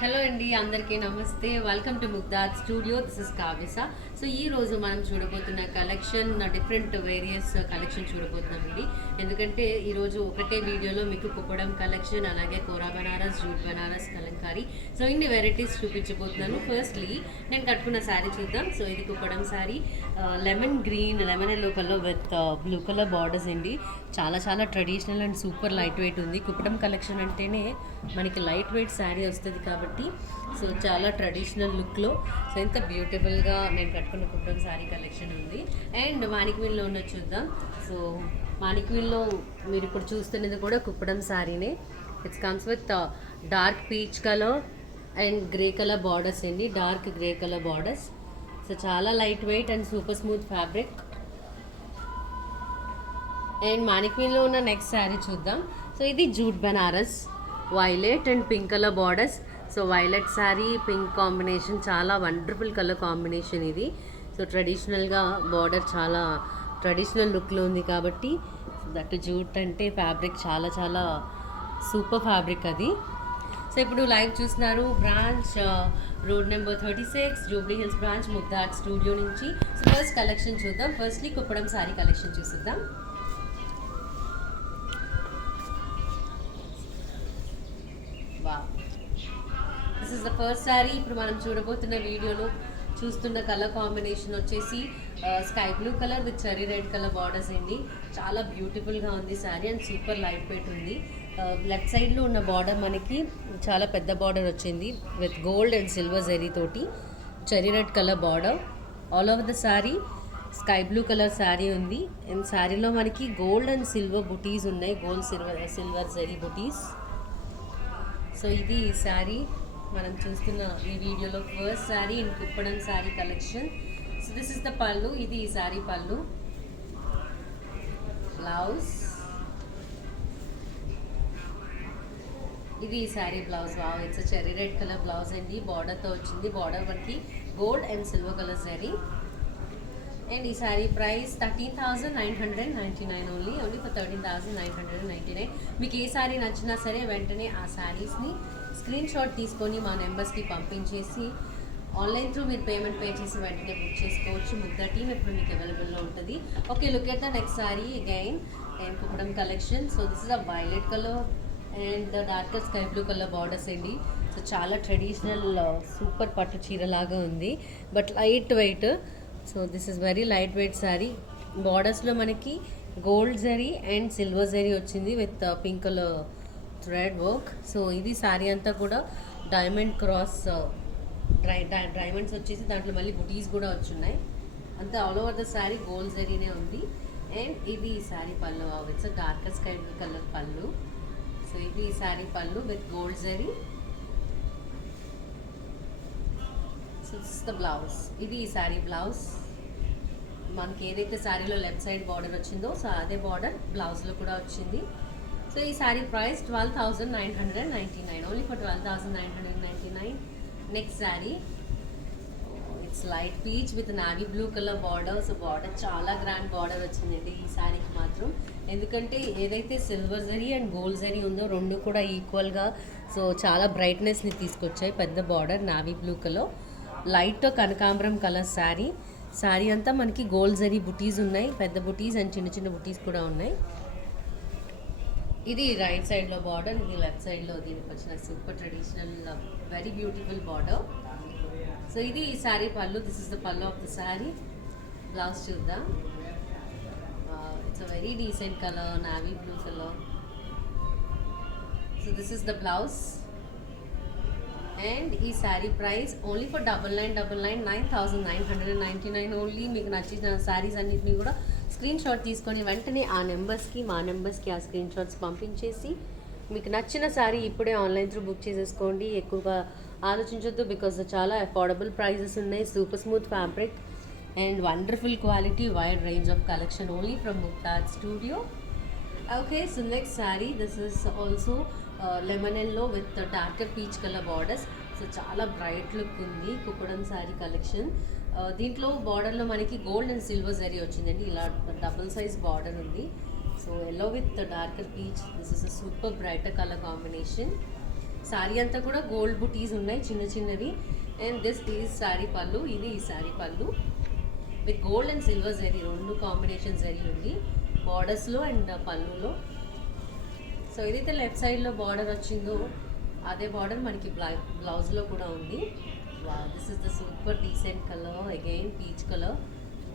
హలో అండి, అందరికీ నమస్తే. Welcome to Mugdha's studio. This is Kavyasa. So ఈ రోజు మనం చూడబోతున్న కలెక్షన్ డిఫరెంట్ వేరియస్ కలెక్షన్ చూడబోతున్నామండి. ఎందుకంటే ఈరోజు ఒకటే వీడియోలో మీకు కుప్పడం కలెక్షన్, అలాగే కోరా బనారస్, జూట్ బనారస్, కలంకారీ, సో ఇన్ని వెరైటీస్ చూపించబోతున్నాను. ఫస్ట్లీ నేను కట్టుకున్న శారీ చూద్దాం. సో ఇది Kuppadam sari, lemon green, lemon yellow colour with blue colour borders అండి. చాలా చాలా traditional and super light weight ఉంది. కుప్పడం కలెక్షన్ అంటేనే మనకి లైట్ వెయిట్ శారీ వస్తుంది కాబట్టి సో చాలా ట్రెడిషనల్ లుక్లో, సో ఎంత బ్యూటిఫుల్గా నేను కట్టుకున్న కుప్పడం శారీ కలెక్షన్ ఉంది. అండ్ మాణిక్వీన్లో ఉన్న చూద్దాం. సో మాణిక్వీన్లో మీరు ఇప్పుడు చూస్తున్నది కూడా కుప్పడం శారీనే. It's comes with dark peach colour and grey colour borders అండి, dark grey colour borders. So చాలా light weight and super smooth fabric. And మాణిక్వీన్లో ఉన్న నెక్స్ట్ శారీ చూద్దాం. సో ఇది jute Banaras, violet and pink colour borders. So violet sari, pink combination, చాలా wonderful colour combination ఇది. So ట్రెడిషనల్గా బార్డర్ చాలా ట్రెడిషనల్ లుక్లో ఉంది కాబట్టి దట్ జూట్ అంటే ఫ్యాబ్రిక్ చాలా చాలా సూపర్ ఫ్యాబ్రిక్ అది. సో ఇప్పుడు లైవ్ చూస్తున్నారు branch road number 36 Jubilee hills branch Mugdha's studio నుంచి. సో ఫస్ట్ కలెక్షన్ చూద్దాం. ఫస్ట్లీ కుప్పడం శారీ కలెక్షన్ చూసిద్దాం. This is the first sari. ఇప్పుడు మనం చూడబోతున్న వీడియోలో చూస్తున్న కలర్ కాంబినేషన్ వచ్చేసి sky blue colour with cherry red colour borders అండి. చాలా బ్యూటిఫుల్గా ఉంది sari and super light weight ఉంది. లెఫ్ట్ సైడ్లో ఉన్న బార్డర్ మనకి చాలా పెద్ద బార్డర్ వచ్చింది with gold and silver zari తోటి, cherry red colour border. All over the sari sky blue colour sari ఉంది. అండ్ శారీలో మనకి గోల్డ్ అండ్ సిల్వర్ బుటీస్ ఉన్నాయి, గోల్డ్ సిల్వర్ జరీ బుటీస్. సో ఇది శారీ మనం చూస్తున్న ఈ వీడియోలో ఫస్ట్ శారీ ఇన్ Kuppadam sari collection. So this is the పళ్ళు. ఇది ఈ శారీ పళ్ళు. బ్లౌజ్, ఇది ఈ sari blouse. Wow, it's cherry red colour blouse అండి, బార్డర్తో వచ్చింది. బార్డర్ మనకి gold and silver colour sari. అండ్ ఈ శారీ ప్రైస్ 13,999 ఓన్లీ ఫర్ 13,999. మీకు ఏ శారీ నచ్చినా సరే వెంటనే ఆ శారీస్ని స్క్రీన్ షాట్ తీసుకొని మా నెంబర్స్కి పంపించేసి ఆన్లైన్ త్రూ మీరు పేమెంట్ పే చేసి వెంటనే బుక్ చేసుకోవచ్చు. ముగ్ధా టీమ్ ఇప్పుడు మీకు అవైలబుల్లో ఉంటుంది. Okay, look at the next sari again and Kuppadam collection. So this is a violet colour and the darker sky blue colour borders అండి. సో చాలా ట్రెడిషనల్ సూపర్ పట్టు చీరలాగా ఉంది but light weight. So this is very light weight sari. బార్డర్స్లో మనకి gold zari and silver zari వచ్చింది with pink colour thread work. So ఇది శారీ అంతా కూడా డైమండ్ క్రాస్ డైమండ్స్ వచ్చేసి దాంట్లో మళ్ళీ బుటీస్ కూడా వచ్చున్నాయి. అంతా all over the sari gold జరీనే ఉంది. అండ్ ఇది ఈ sari pallu. It's darker sky blue colour pallu. So ఇది ఈ sari pallu with gold zari. So this is the blouse. ఇది ఈ శారీ బ్లౌజ్. మనకి ఏదైతే శారీలో లెఫ్ట్ సైడ్ బార్డర్ వచ్చిందో సో అదే బార్డర్ బ్లౌజ్లో కూడా వచ్చింది. సో ఈ sari price 12,999 only for 12,999. Next sari it's light peach with navy blue colour border. So border చాలా గ్రాండ్ బార్డర్ వచ్చిందండి ఈ శారీకి మాత్రం. ఎందుకంటే ఏదైతే సిల్వర్ జరీ అండ్ గోల్డ్ జరీ ఉందో రెండు కూడా ఈక్వల్గా సో చాలా బ్రైట్నెస్ని తీసుకొచ్చాయి. పెద్ద border navy blue colour, light కనకాంబరం కలర్ శారీ. శారీ అంతా మనకి గోల్డ్ జరీ బుటీస్ ఉన్నాయి, పెద్ద బుటీస్ అండ్ చిన్న చిన్న బుటీస్ కూడా ఉన్నాయి. ఇది రైట్ సైడ్లో బార్డర్, ఇది లెఫ్ట్ సైడ్లో దీనికి వచ్చిన super traditional very beautiful border. So ఇది ఈ sari pallu. This is the pallu of the sari. Blouse చూద్దాం. It's a very decent colour, navy blue colour. So this is the blouse. And ఈ sari price only for 9999, 9,999 only. మీకు నచ్చిన శారీస్ అన్నింటినీ కూడా స్క్రీన్ షాట్ తీసుకొని వెంటనే ఆ నెంబర్స్కి మా నెంబర్స్కి ఆ స్క్రీన్ షాట్స్ పంపించేసి మీకు నచ్చిన శారీ ఇప్పుడే ఆన్లైన్ త్రూ బుక్ చేసేసుకోండి. ఎక్కువగా ఆలోచించొద్దు బికాజ్ చాలా అఫోర్డబుల్ ప్రైజెస్ ఉన్నాయి. Super smooth fabric and wonderful quality, wide range of collection only from Mugdha's studio. Okay, so next sari this is also lemon yellow with darker peach colour borders. So చాలా bright look ఉంది కుప్పడం శారీ కలెక్షన్. దీంట్లో బార్డర్లో మనకి gold and silver zari వచ్చిందండి. ఇలా double size border ఉంది. So yellow with darker peach. This is a super brighter colour combination. Sorry అంతా కూడా గోల్డ్ బుటీస్ ఉన్నాయి చిన్న చిన్నవి. అండ్ దిస్ ఈజ్ సారీ పళ్ళు. ఇది ఈ సారీ పళ్ళు with gold and silver zari, రెండు కాంబినేషన్ జరీ ఉంది బార్డర్స్లో అండ్ పళ్ళులో. సో ఏదైతే లెఫ్ట్ సైడ్లో బార్డర్ వచ్చిందో అదే బార్డర్ మనకి బ్లౌజ్లో కూడా ఉంది. This is the super decent colour, again peach colour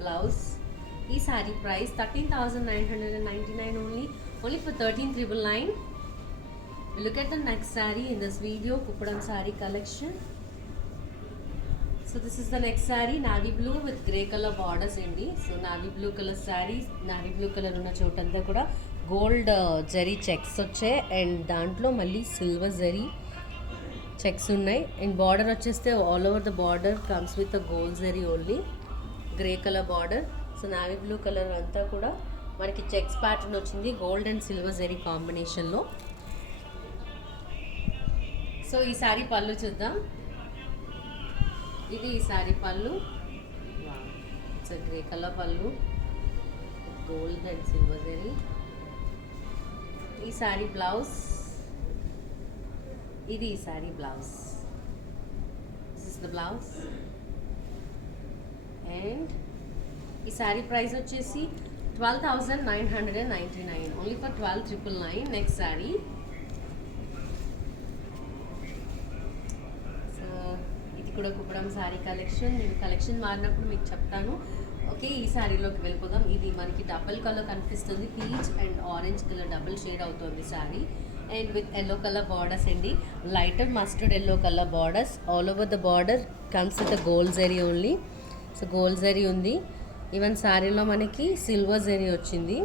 blouse. ఈ సారీ ప్రైస్ 13,999 only for 13,999. Look at the next saree in this video, Kuppadam saree collection. So this is the next saree, navy blue with grey color borders indi. So navy blue color saree, navy blue color ఉన్న చోటంతా కూడా గోల్డ్ జరీ చెక్స్ వచ్చాయి అండ్ దాంట్లో మళ్ళీ సిల్వర్ జరీ చెక్స్ ఉన్నాయి. And border వచ్చేస్తే all over the border comes with a gold zari only, grey colour border. So navy blue colour అంతా కూడా మనకి చెక్స్ ప్యాటర్న్ వచ్చింది గోల్డ్ అండ్ సిల్వర్ జరీ కాంబినేషన్లో. సో ఈ సారీ పళ్ళు చూద్దాం. ఇది ఈ sari pallu, it's grey colour pallu, gold and silver zari. ఈ సారీ బ్లౌజ్, ఇది ఈ sari blouse. This is the blouse. And ఈ సారీ ప్రైస్ వచ్చేసి 12,999 only for 12,999. Next sari. So ఇది కూడా కుప్పడం సారీ కలెక్షన్. నేను కలెక్షన్ మారినప్పుడు మీకు చెప్తాను. ఓకే, ఈ సారీలోకి వెళ్ళిపోదాం. ఇది మనకి డబుల్ కలర్ కనిపిస్తుంది, peach and orange colour double shade అవుతుంది sari. And with yellow colour borders అండి, lighter mustard yellow colour borders. All over the border comes with gold zari only. So gold zari ఉంది. ఈవెన్ శారీలో మనకి సిల్వర్ జరీ వచ్చింది,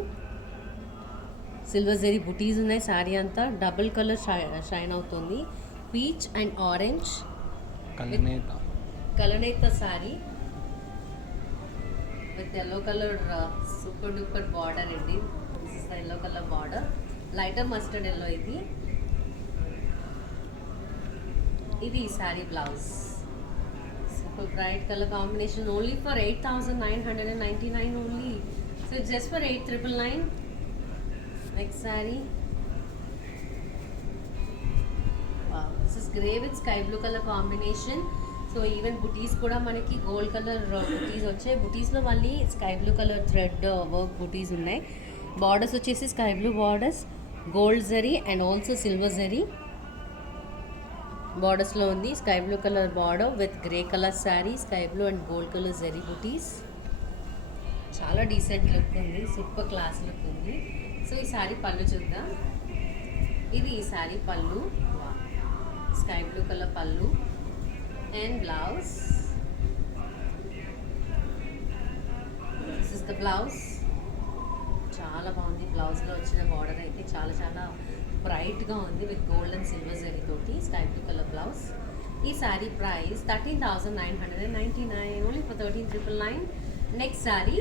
సిల్వర్ జరీ బుటీస్ ఉన్నాయి. శారీ అంతా డబుల్ కలర్ షైన్ అవుతుంది, పీచ్ అండ్ ఆరెంజ్ కలనేత sari with yellow colour super duper border అండి. This is the yellow colour border, lighter mustard yellow. ఇది ఈ sari blouse, bright color combination only for 8,999 only. So it's just for 8,999. Next saree. Wow, this is grey with sky blue color combination. So even booties kuda manaki gold color booties వచ్చాయి. booties లో మళ్ళీ sky blue color thread work booties ఉన్నాయి. borders వచ్చేసి sky blue borders, gold zari and also silver zari బార్డర్స్లో ఉంది. Sky blue colour border with grey colour sari, sky blue and gold colour zari బుటీస్. చాలా decent look ఉంది, super class look ఉంది. సో ఈ శారీ పళ్ళు చూద్దాం. ఇది ఈ శారీ పళ్ళు, స్కై బ్లూ కలర్ పళ్ళు and blouse. This is the blouse. చాలా బాగుంది. బ్లౌజ్లో వచ్చిన బార్డర్ అయితే చాలా చాలా బ్రైట్గా ఉంది with gold and silver zari తోటి, స్కై బ్లూ కలర్ బ్లౌజ్. ఈ sari price 13,999 only for 13,999. Next sari.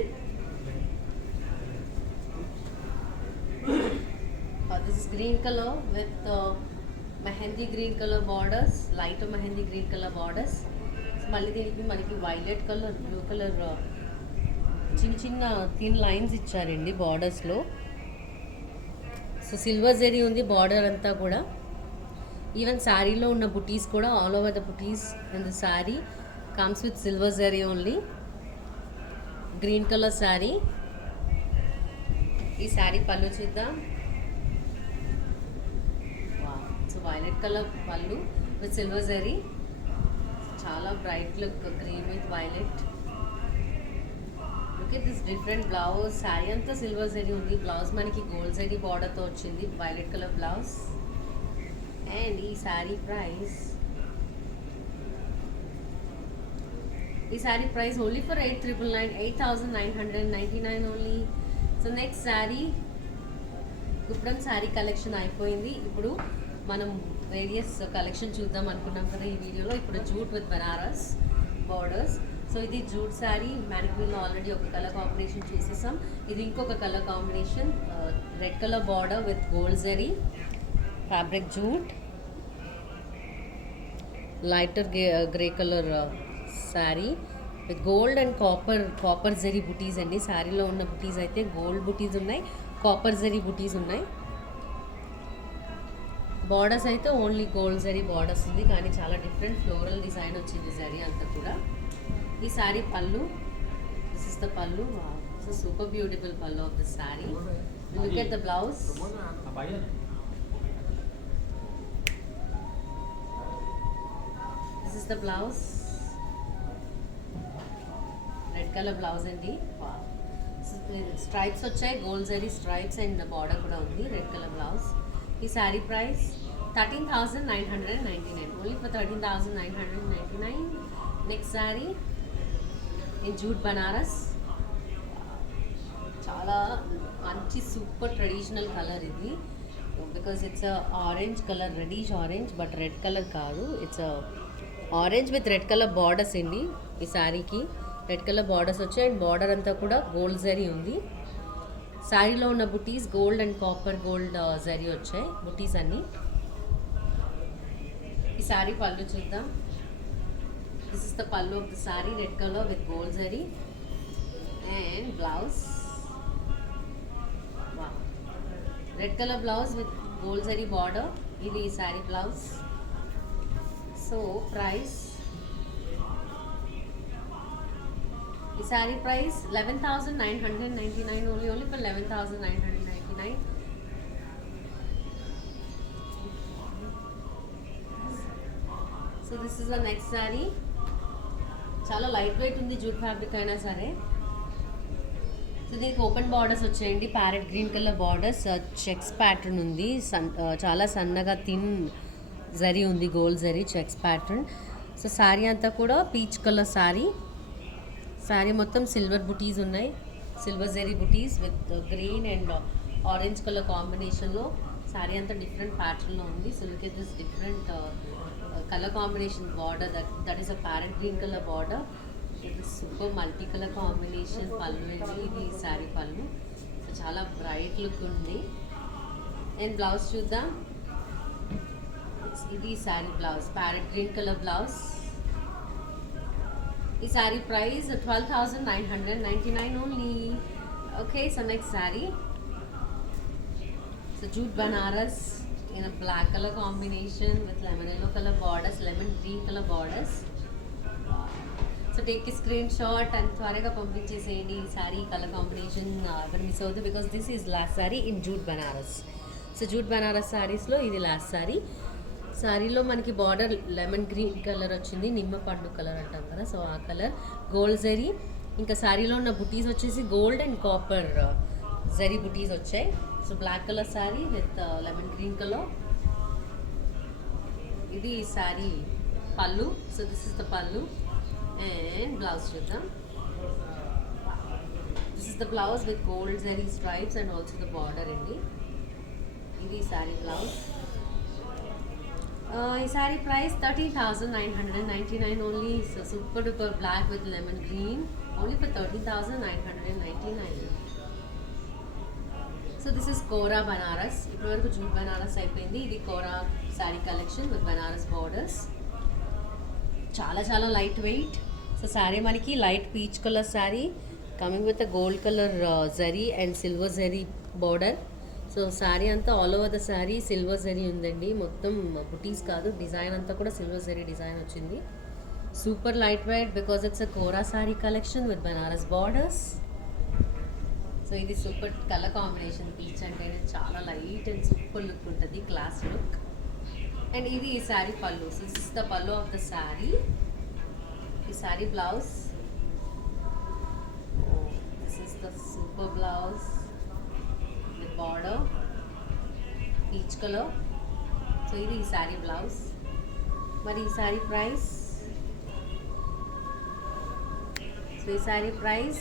This is green colour with mehndi green colour borders, light mehndi green colour borders. మళ్ళీ దీనికి మనకి వైలెట్ కలర్, బ్లూ కలర్ చిన్న చిన్న థిన్ లైన్స్ ఇచ్చారండి బార్డర్స్లో. సో సిల్వర్ జరీ ఉంది బార్డర్ అంతా కూడా. ఈవెన్ శారీలో ఉన్న బుటీస్ కూడా all over the buttis in the sari comes with silver zari only. Green colour sari. ఈ శారీ పళ్ళు చూద్దాం. So violet colour pallu with silver zari, చాలా bright look, green with violet. Look at this different blouse. Sari అంతా సిల్వర్ జరీ ఉంది, బ్లౌజ్ మనకి గోల్డ్ జరీ బార్డర్తో వచ్చింది, వైలెట్ కలర్ బ్లౌజ్. అండ్ ఈ శారీ ప్రైస్, ఈ sari price only for 8,999, 8,999 only. So next sari. కుప్పడం శారీ కలెక్షన్ అయిపోయింది. ఇప్పుడు మనం వేరియస్ కలెక్షన్ చూద్దాం అనుకున్నాం కదా ఈ వీడియోలో. ఇప్పుడు jute with Banaras borders. So ఇది జూట్ శారీ, మ్యానిక్విన్లో ఆల్రెడీ ఒక కలర్ కాంబినేషన్ చూసేసాం. ఇది ఇంకొక colour combination, red colour border with gold zari fabric jute, lighter grey colour sari with gold and copper zari బుటీస్ అండి. శారీలో ఉన్న బుటీస్ అయితే గోల్డ్ బుటీస్ ఉన్నాయి, కాపర్ జరీ బుటీస్ ఉన్నాయి. బార్డర్స్ అయితే ఓన్లీ గోల్డ్ జరీ బార్డర్స్ ఉంది, కానీ చాలా డిఫరెంట్ ఫ్లోరల్ డిజైన్ వచ్చింది జరీ అంతా కూడా. ఈ sari pallu, this is the pallu. Super beautiful pallu of the sari. Look at the blouse. This is the blouse. Red colour blouse అండి. స్ట్రైప్స్ వచ్చాయి, gold zari stripes and border కూడా ఉంది. Red colour blouse. ఈ sari price 13,999, only for 13,999. Next sari in jute Banaras. చాలా మంచి super traditional colour ఇది, because it's orange colour, reddish orange, but red colour కాదు. It's orange with red colour borders అండి. ఈ శారీకి రెడ్ కలర్ బార్డర్స్ వచ్చాయి అండ్ బార్డర్ అంతా కూడా గోల్డ్ జరీ ఉంది. శారీలో ఉన్న బుటీస్ gold and copper gold zari వచ్చాయి బుటీస్ అన్నీ. ఈ శారీ పళ్ళు చూద్దాం. This is the pallu of the sari, red colour with gold zari and blouse. Red colour blouse with gold zari బార్డర్. ఇది ఈ శారీ బ్లౌజ్. సో ప్రైస్, ఈ శారీ ప్రైస్ 11,999, only for 11,999. So this is the next sari. చాలా లైట్ వెయిట్ ఉంది, జూట్ ఫ్యాబ్రిక్ అయినా సరే. సో దీనికి ఓపెన్ బార్డర్స్ వచ్చాయండి, parrot green colour borders, checks pattern ఉంది. చాలా సన్నగా థిన్ జరీ ఉంది, గోల్డ్ zari checks pattern. So sari అంతా కూడా పీచ్ కలర్ శారీ. శారీ మొత్తం సిల్వర్ బుటీస్ ఉన్నాయి, silver zari butis with green and orange colour కాంబినేషన్లో. శారీ అంతా డిఫరెంట్ ప్యాటర్న్లో ఉంది. So look at this different colour combination border, that is a parrot green colour border. It is super multi colour combination pallu అండి. ఇది శారీ పళ్ళు. సో చాలా bright look ఉంది. And blouse చూద్దాం. ఇది sari blouse, parrot green colour blouse. ఈ sari price 12,999 only. Okay, so next sari. So jute Banaras in a black color combination with lemon yellow color borders, lemon green color borders. So take a screenshot and త్వరగా పంపించేసేయండి ఈ sari colour combination ఎవరు మిస్ అవుతుంది, because this is lost sari in jute Banaras. So jute Banaras శారీస్లో ఇది లాస్ట్ శారీ. శారీలో మనకి border lemon green colour వచ్చింది, నిమ్మ పండు కలర్ అంటాం కదా, సో ఆ కలర్ గోల్డ్ జరీ. ఇంకా శారీలో ఉన్న బుటీస్ వచ్చేసి gold and copper zari butis వచ్చాయి. So black colour sari with lemon green colour. ఇది sari pallu. So this is the pallu and blouse చూద్దాం. This is the blouse with gold zari stripes and also the border అండి. ఇది శారీ బ్లౌజ్. ఈ sari price 13,999 only. So super duper black with lemon green, only for 13,999. So this is kora Banaras. ఇప్పటివరకు jute Banaras అయిపోయింది, ఇది kora sari collection with Banaras బార్డర్స్. చాలా చాలా light weight. So sari మనకి light peach colour sari coming with a gold colour zari and silver zari border. So sari అంతా all over the sari silver zari ఉందండి, మొత్తం బుటీస్ కాదు, డిజైన్ అంతా కూడా సిల్వర్ జరీ డిజైన్ వచ్చింది. Super light weight because it's a kora sari collection with Banaras borders. So ఇది super colour combination, peach అంటే చాలా లైట్ అండ్ సూపర్ లుక్ ఉంటుంది, క్లాస్ లుక్. అండ్ ఇది ఈ sari pallu. So this is the pallu of the sari. ఈ sari blouse. This is the super blouse with border peach colour. So ఇది ఈ శారీ బ్లౌజ్. మరి ఈ శారీ ప్రైస్, సో ఈ sari price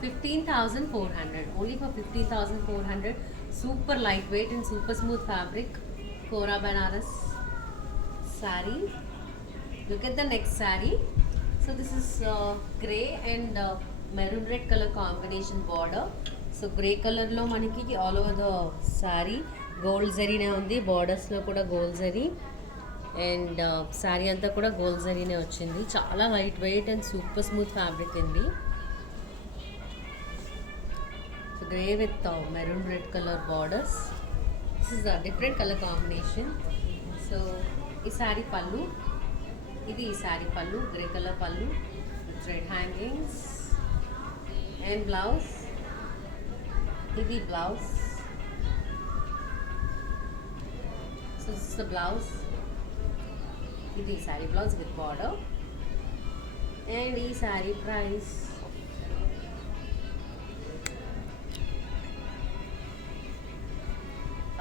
15,400, only for 15,400. Super light weight and super smooth fabric kora Banaras sari. Look at the next sari. So this is grey and maroon red colour combination border. So grey కలర్లో మనకి all over the sari gold జరీనే ఉంది, బార్డర్స్లో కూడా గోల్డ్ జరీ అండ్ శారీ అంతా కూడా గోల్డ్ జరీనే వచ్చింది. చాలా light weight and super smooth fabric అండి. Grey with maroon red colour borders. This is a different colour combination. So ఈ శారీ పళ్ళు, ఇది ఈ sari pallu, grey colour pallu with red hangings. And blouse, ఇది blouse. So this is the blouse. ఇది sari blouse with border. And ఈ sari price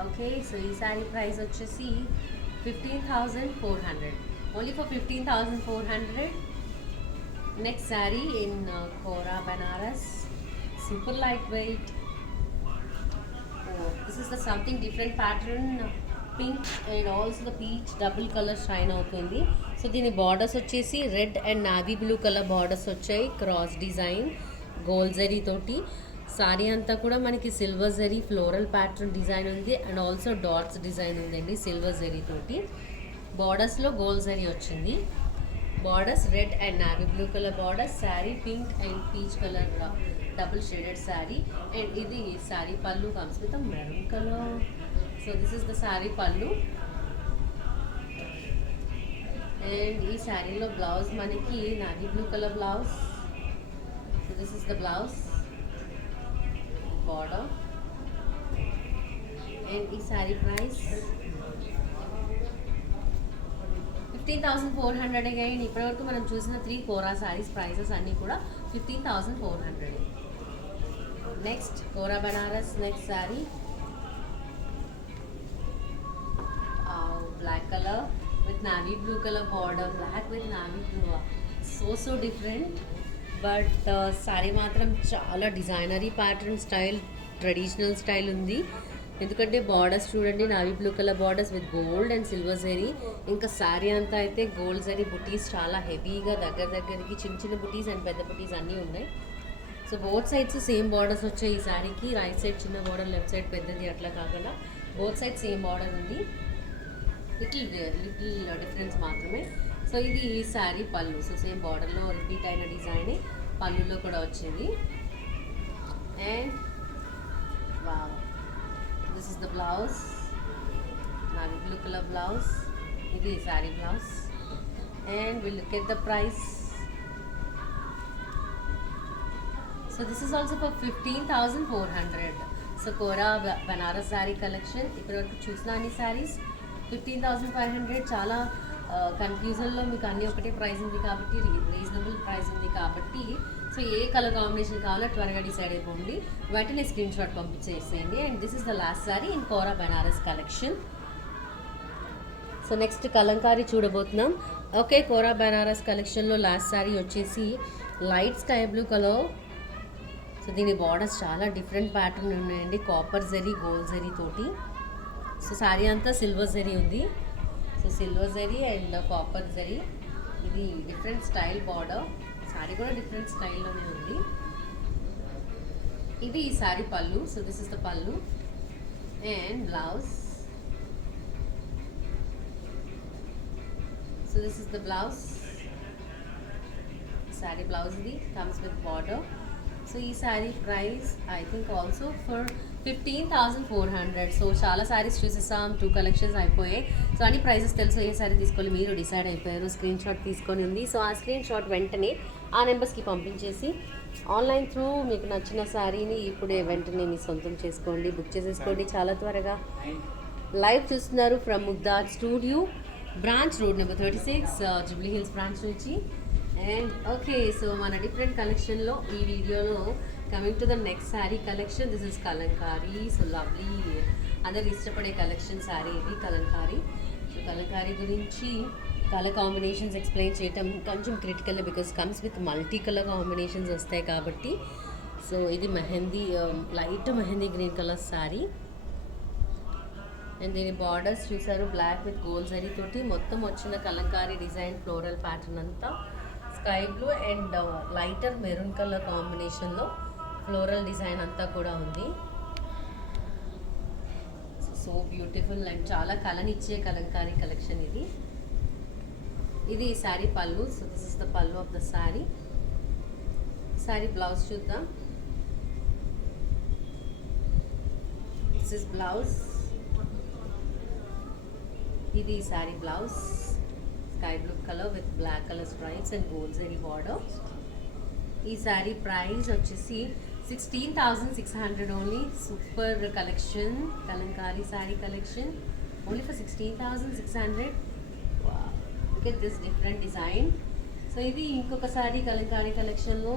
okay. So ఈ sari price వచ్చేసి 15,400, only for 15,400. Next sari in Kora Banaras, super light weight. This is the something different pattern, pink and also the peach double colour shine అవుతుంది. So దీని borders వచ్చేసి red and navy blue colour borders వచ్చాయి, cross design gold zari తోటి. సారీ అంతా కూడా మనకి silver zari floral pattern design ఉంది and also dots design ఉందండి సిల్వర్ జరీ తోటి. బార్డర్స్లో గోల్డ్ జరీ వచ్చింది. Borders red and navy blue colour borders. Sari pink and peach colour double shaded sari. అండ్ ఇది శారీ పళ్ళు comes with maroon colour. So this is the sari పళ్ళు. అండ్ ఈ శారీలో బ్లౌజ్ మనకి navy blue colour blouse. So this is the blouse, border. And ఈ sari price 15,400 అగైన్. ఇప్పటివరకు మనం చూసిన 3 కోరా శారీస్ ప్రైజెస్ అన్నీ కూడా 15,400. Next Kora Banaras next sari, black colour with navy blue color border, black with navy blue. So different, but sorry మాత్రం చాలా designery pattern style, traditional style ఉంది. ఎందుకంటే బార్డర్స్ చూడండి, navy blue colour borders with gold and silver zari. ఇంకా శారీ అంతా అయితే గోల్డ్ జరీ బుటీస్ చాలా హెవీగా దగ్గరికి చిన్న చిన్న బుటీస్ అండ్ పెద్ద బుటీస్ అన్నీ ఉన్నాయి. So both sides same borders వచ్చాయి ఈ శారీకి. రైట్ సైడ్ చిన్న బార్డర్, లెఫ్ట్ సైడ్ పెద్దది, అట్లా కాకుండా బోత్ సైడ్ సేమ్ బార్డర్ ఉంది. లిటిల్ డిఫరెన్స్ మాత్రమే. సో ఇది శారీ పళ్ళు. సో సేమ్ బార్డర్లో రిపీట్ అయిన డిజైన్ పళ్ళులో కూడా వచ్చింది. And wow, this is the blouse, navy blue colour blouse. ఇది sari blouse. And will look at the price. So this is also for 15,400. So kora Banaras sari కలెక్షన్ ఇప్పటివరకు చూసిన అన్ని శారీస్ 15,500. చాలా కన్ఫ్యూజన్లో మీకు అన్నీ ఒకటే ప్రైస్ ఉంది కాబట్టి, రీజనబుల్ ప్రైస్ ఉంది కాబట్టి, సో ఏ కలర్ కాంబినేషన్ కావాలో త్వరగా డిసైడ్ అయిపోండి, వెంటనే స్క్రీన్ షాట్ పంపించేసేయండి. And this is the last sari in Kora Banaras collection. So next kalamkari చూడబోతున్నాం. ఓకే, కోరా బనారస్ కలెక్షన్లో లాస్ట్ శారీ వచ్చేసి light sky blue colour. So దీని బార్డర్స్ చాలా డిఫరెంట్ ప్యాటర్న్ ఉన్నాయండి, కాపర్ జరీ గోల్డ్ జరీ తోటి. సో శారీ అంతా సిల్వర్ జరీ ఉంది. So silver zari and copper zari. ఇది డిఫరెంట్ స్టైల్ బార్డర్. శారీ కూడా డిఫరెంట్ స్టైల్లోనే ఉంది. ఇది ఈ sari pallu. So this is the pallu and blouse. So this is the blouse, sari బ్లౌజ్. ఇది కమ్స్ విత్ బార్డర్. సో ఈ sari price I think also for 15,400. సో చాలా శారీస్ చూసేసాం, 2 కలెక్షన్స్ అయిపోయాయి. సో అన్ని ప్రైసెస్ తెలుసు, ఏ శారీ తీసుకోవాలి మీరు డిసైడ్ అయిపోయారు, స్క్రీన్ షాట్ తీసుకొని ఉంది. సో ఆ స్క్రీన్ షాట్ వెంటనే ఆ నెంబర్స్కి పంపించేసి ఆన్లైన్ త్రూ మీకు నచ్చిన శారీని ఇప్పుడే వెంటనే మీ సొంతం చేసుకోండి, బుక్ చేసేసుకోండి చాలా త్వరగా. లైవ్ చూస్తున్నారు from Mugdha art studio, branch road number 36, Jubilee hills branch నుంచి. అండ్ ఓకే, సో మన డిఫరెంట్ కలెక్షన్లో ఈ వీడియోలో coming to the next sari collection. This is kalamkari. So lovely, అందరు ఇష్టపడే కలెక్షన్ శారీ ఇది కలంకారీ. సో కలంకారీ గురించి కలర్ కాంబినేషన్స్ ఎక్స్ప్లెయిన్ చేయటం కొంచెం critical, because comes with multi colour combinations వస్తాయి కాబట్టి. సో ఇది మెహందీ, లైట్ మెహందీ గ్రీన్ కలర్ శారీ. అండ్ దీని బార్డర్స్ చూసారు, బ్లాక్ విత్ గోల్డ్ జరీ తోటి మొత్తం వచ్చిన కలంకారీ డిజైన్ ఫ్లోరల్ ప్యాటర్న్ అంతా sky blue and lighter maroon colour కాంబినేషన్లో ఫ్లోరల్ డిజైన్ అంతా కూడా ఉంది. సో బ్యూటిఫుల్ అండ్ చాలా కలనిచ్చే కలంకారీ కలెక్షన్ ఇది. ఇది sari pallu. So this is the pallu of the sari. Sari blouse చూద్దాం. This is blouse. ఇది sari blouse sky blue colour with black colour stripes and gold zari border. ఈ శారీ ప్రైస్ వచ్చేసి 16,600 only. Super collection, kalamkari sari collection only for 16,600. Look at this different design. So ఇది ఇంకొక శారీ కలంకారీ కలెక్షన్లో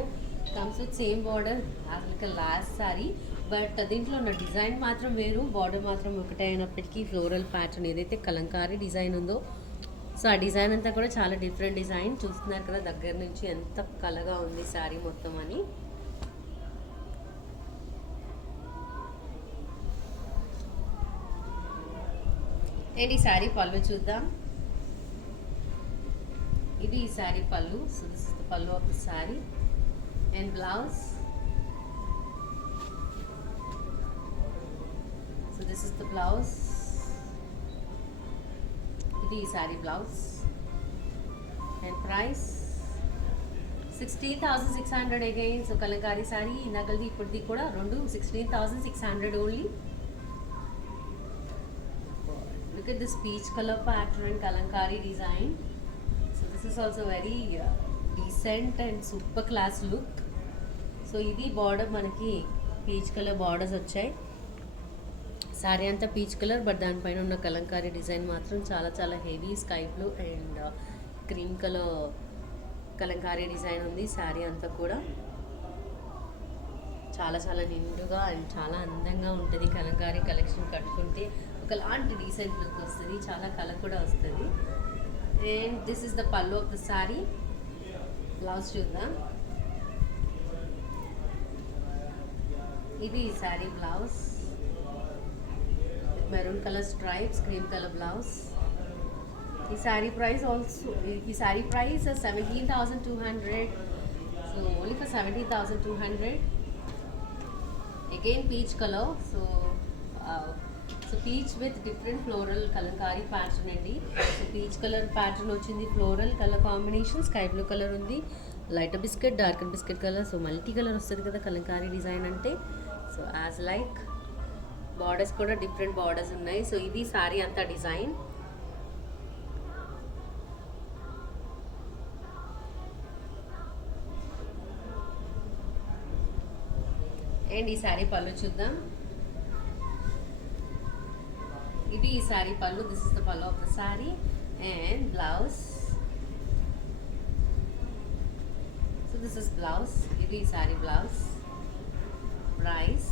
comes with same border అసలు last sari, but దీంట్లో ఉన్న డిజైన్ మాత్రం వేరు, బార్డర్ మాత్రం ఒకటే అయినప్పటికీ ఫ్లోరల్ ప్యాటర్న్ ఏదైతే కలంకారీ డిజైన్ ఉందో, సో ఆ డిజైన్ అంతా కూడా చాలా డిఫరెంట్ డిజైన్. చూస్తున్నారు కదా దగ్గర నుంచి ఎంత కలగా ఉంది శారీ మొత్తం అని. అండ్ ఈ శారీ పళ్ళు చూద్దాం. ఇది ఈ sari pallu. So this is the pallu of the sari and blouse. So this is the blouse. ఇది ఈ sari blouse and price 16,600 again. So kalamkari sari ఇందాకది ఇప్పటిది కూడా రెండు 16,600 only. Look at this peach colour pattern and kalamkari design. So this is also very decent and super class look. So ఇది border మనకి peach colour borders వచ్చాయి. శారీ అంతా పీచ్ కలర్, బట్ దానిపైన ఉన్న కలంకారీ డిజైన్ మాత్రం చాలా చాలా heavy sky blue and cream colour Kalamkari డిజైన్ ఉంది. శారీ అంతా కూడా చాలా చాలా నిండుగా అండ్ చాలా అందంగా ఉంటుంది. కలంకారీ కలెక్షన్ కట్టుకుంటే ఒకలాంటి డీసెంట్ లుక్ వస్తుంది, చాలా కలర్ కూడా వస్తుంది. And this is the pallu of the sari. Blouse చూద్దాం. ఇది sari blouse maroon colour stripes, cream colour blouse. ఈ శారీ ప్రైస్ ఆల్సో, ఈ sari price 17,200. So only for 17,200. Again peach colour. So peach with different floral kalamkari pattern అండి. So peach colour pattern వచ్చింది, floral colour combination, sky blue colour ఉంది, light biscuit, dark biscuit colour. So multi colour వస్తుంది కదా కలంకారీ డిజైన్ అంటే. So as like borders కూడా different borders ఉన్నాయి. సో ఇది శారీ అంతా డిజైన్. అండ్ ఈ శారీ పళ్ళు చూద్దాం. ఇది ఈ sari pallu. This is the pallu of the sari and blouse. So this is blouse. ఇది ఈ sari blouse. Price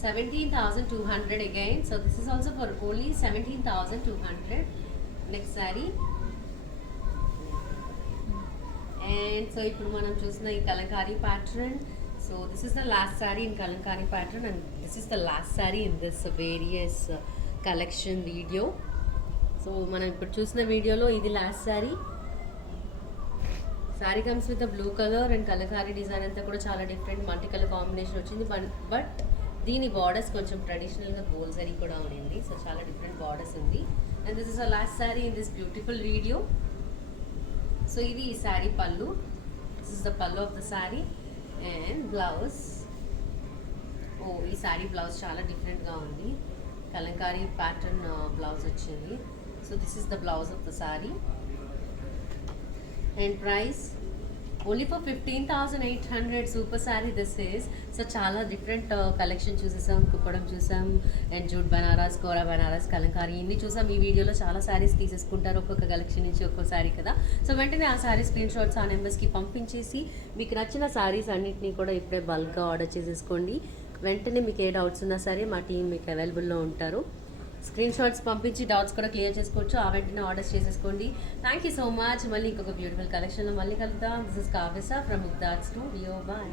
17,200 again. So this is also for only 17,200. Next saree. And so ఇప్పుడు మనం చూసిన ఈ Kalamkari pattern. So this is the last saree in Kalamkari pattern and this is the last saree in this various collection video. So మనం ఇప్పుడు చూసిన వీడియోలో ఇది last saree. Sari comes with blue colour and kalamkari డిజైన్ అంతా కూడా చాలా డిఫరెంట్ మల్టీ కలర్ కాంబినేషన్ వచ్చింది. బట్ దీని బార్డర్స్ కొంచెం ట్రెడిషనల్గా గోల్డ్ జరీ కూడా ఉంది. సో చాలా డిఫరెంట్ బార్డర్స్ ఉంది. అండ్ దిస్ ఇస్ అ లాస్ట్ sari in this beautiful video. So ఇది ఈ sari pallu. This is the pallu of the sari and blouse. ఈ శారీ బ్లౌజ్ చాలా డిఫరెంట్గా ఉంది, కలంకారీ ప్యాటర్న్ బ్లౌజ్ వచ్చింది. So this is the blouse of the sari and price only for 15,800. సూపర్ sari this is. So చాలా different collection చూసేసాం, కుప్పడం చూసాం అండ్ జూట్ బనారస్, కోరా బనారస్, కలంకారీ ఇన్ని చూసాం. ఈ వీడియోలో చాలా శారీస్ తీసేసుకుంటారు ఒక్కొక్క కలెక్షన్ నుంచి ఒక్కొక్క శారీ కదా. సో వెంటనే ఆ శారీ స్క్రీన్ షాట్స్ ఆ నెంబర్స్కి పంపించేసి మీకు నచ్చిన శారీస్ అన్నింటినీ కూడా ఇప్పుడే బల్క్గా ఆర్డర్ చేసేసుకోండి. వెంటనే మీకు ఏ డౌట్స్ ఉన్నా సరే మా టీం మీకు అవైలబుల్లో ఉంటారు. స్క్రీన్ షాట్స్ పంపించి డౌట్స్ కూడా క్లియర్ చేసుకోవచ్చు. ఆ వెంటనే ఆర్డర్స్ చేసేసుకోండి. Thank you so much. మళ్ళీ ఇంకొక బ్యూటిఫుల్ కలెక్షన్లో మళ్ళీ కలుద్దాం. This is Kavyasa from Mugdha art studio. Bye.